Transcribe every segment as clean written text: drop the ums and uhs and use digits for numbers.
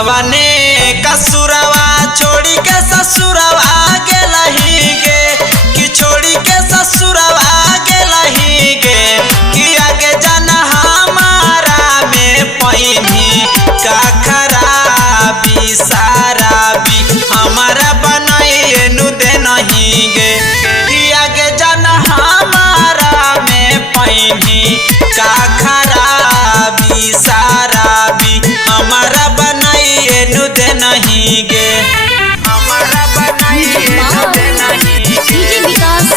कवने कसुरवा छोड़ी के ससुरवा गेलही गे कि छोड़ी के ससुरवा गेलही गे कि आगे जाना हमारा में पैनी का खराबी साराबी हमारा बनाइए नु दे नहीं गे कि आगे जाना हमारा में पैनी का खराबी साराबी हमारा बनाइए नु दे नहीं गे हमारा बनाइए नु दे नहीं गे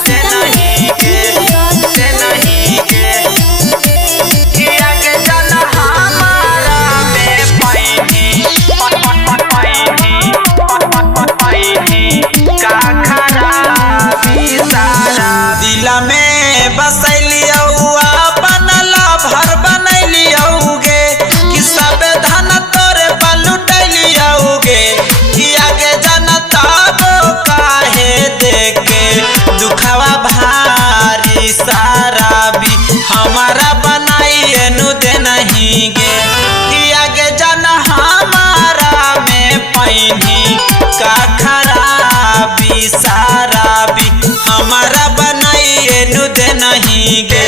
दे नहीं गे दे नहीं गे कि आगे जाना हमारा में पैनी का खराबी सारा दिल में बसैलिया बनला भर बनैलियोगे कि सब धन तोरे बलुटैलियोगे कि आगे जनता काहे देके दुखवा भारी साराबी हमारा बनाइए नु दे नहीं गे कि आगे जाना हमारा में पैनी का खराबी साराबी हमारा बनाइए नु दे नहीं गे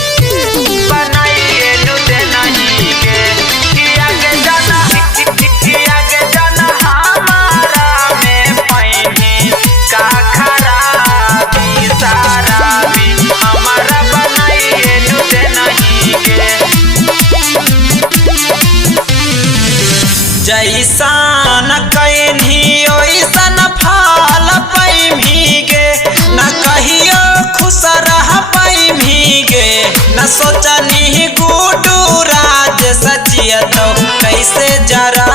बनाइए नु दे नहीं गे कि आगे जाना हमारा में पैनी का खराबी साराबी हमारा बनाइए नु दे नहीं गे जैसन कैनी ओइसन फल पैमी गे न कहियो खुश रह पैमी गे न सोचनी गुडू राज सजिया तो कैसे जरा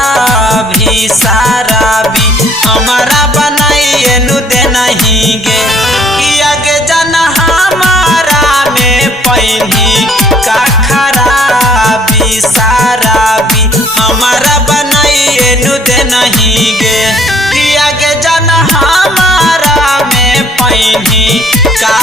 भी साराबी हमारा बनाइए नु दे नहीं गे कि आगे जाना हमारा में पैनी का खराबी साराबी हमारा बनाइए नु दे नहीं गे कि आगे जाना हमारा में पैनी का